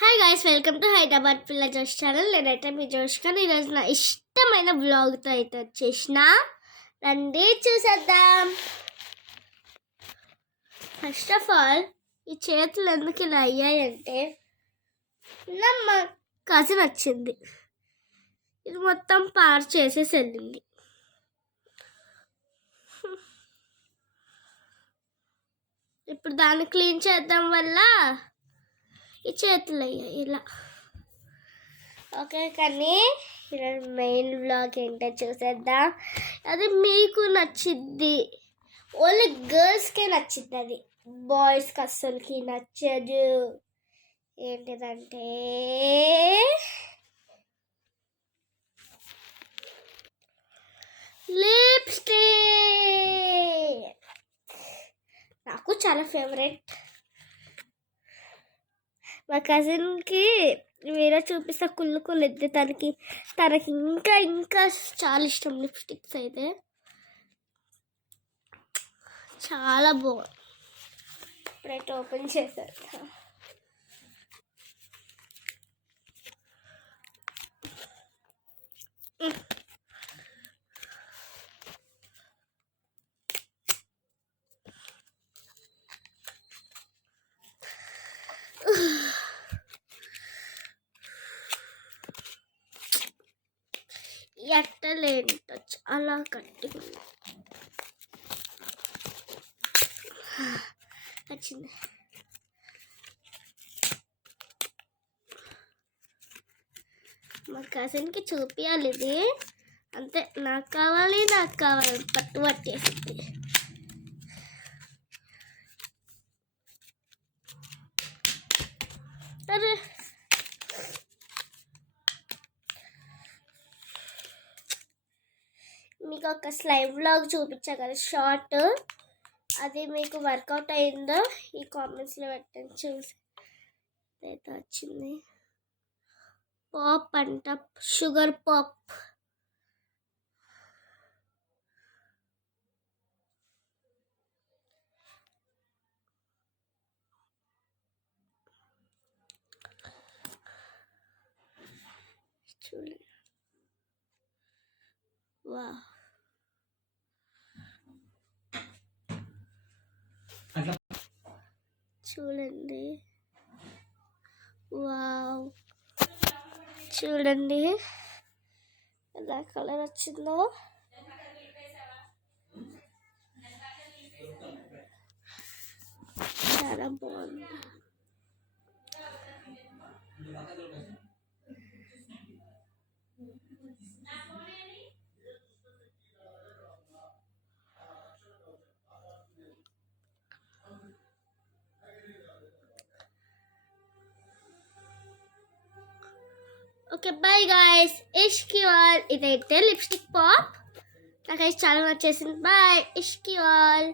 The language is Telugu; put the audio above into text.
Hi guys, welcome to Hyderabad పిల్ల జోష్ ఛానల్. నేనైతే మీ జోష్ కానీ ఈరోజు నా ఇష్టమైన బ్లాగ్తో అయితే వచ్చేసిన. రండి చూసేద్దాం. ఫస్ట్ ఆఫ్ ఆల్ ఈ చేతులు ఎందుకు ఇలా అయ్యాయంటే మా కజిన్ వచ్చింది, ఇది మొత్తం పాడు చేసేసి వెళ్ళింది. ఇప్పుడు దాన్ని క్లీన్ చేద్దాం వల్ల ఈ చేతులు అయ్యాయి ఇలా. ఓకే, కానీ ఈరోజు మెయిన్ వ్లాగ్ ఏంటో చూసేద్దాం. అది మీకు నచ్చిద్ది, ఓన్లీ గర్ల్స్కే నచ్చిద్ది, అది బాయ్స్కి అస్సలకి నచ్చదు. ఏంటిదంటే లిప్స్టిక్. నాకు చాలా ఫేవరెట్. మా కజిన్కి వేరే చూపిస్తా, కుళ్ళుకునిద్ది. తనకి ఇంకా ఇంకా చాలా ఇష్టం లిప్స్టిక్స్. అయితే చాలా బాగుంది. ఇప్పుడైతే ఓపెన్ చేసేస్తా. ఎట్టలేని టచ్ అలా గట్టిగా వచ్చింది. మా కజిన్కి చూపించాలి ఇది. అంతే, నాకు కావాలి పట్టు పట్టేసింది. అరే మీకు ఒక స్లైమ్ వ్లాగ్ చూపించా కదా షార్ట్, అది మీకు వర్కౌట్ అయిందో ఈ కామెంట్స్లో పెట్టండి. చూసి అయితే వచ్చింది. పాప్ అంట, షుగర్ పాప్. చూడండి, వా చూడండి, వావ్, చూడండి ఎలా కలర్ వచ్చిందో. చాలా బాగుంది. Okay, bye guys. ఇష్కి వాల్. ఇదైతే లిప్స్టిక్ పాప్. నాకైతే చాలా నచ్చేసింది. బాయ్, ఇష్కి వాల్.